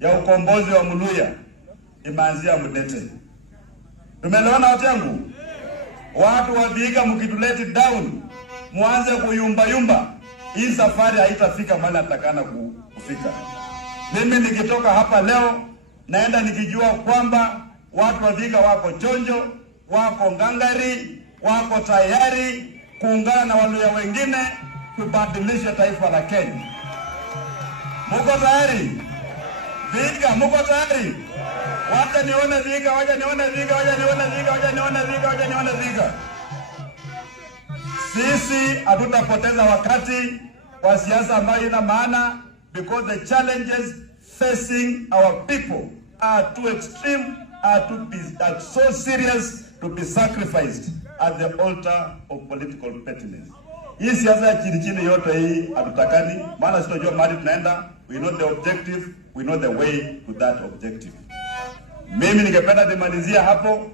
ya ukombozi wa Muluya imeanzia Mudete. Tumeelewana watu yangu? Watu wa Vihiga mkituleti down, muanze kuyumba, hii safari haitafika mahali natakana kufika. Mimi nikitoka hapa leo, naenda nikijua kwamba watu wa Vihiga wako chonjo, wako ngangari, wako tayari kuungana na Waluya wengine kubadilisha taifa la Kenya. Muko tayari? Vihiga, muko tayari? Wacha nione Vihiga, wacha nione Vihiga, wacha nione Vihiga, wacha nione Vihiga, wacha nione Vihiga. Sisi hatutapoteza wakati kwa siasa ambayo ina maana, because the challenges facing our people are too extreme, are so serious to be sacrificed at the altar of political pettiness. Hii siasa ya chini yote hii hatutakani, maana sisi tunajua mahali tunaenda, we know the objective, we know the way to that objective. Mimi ningependa nimalizia hapo.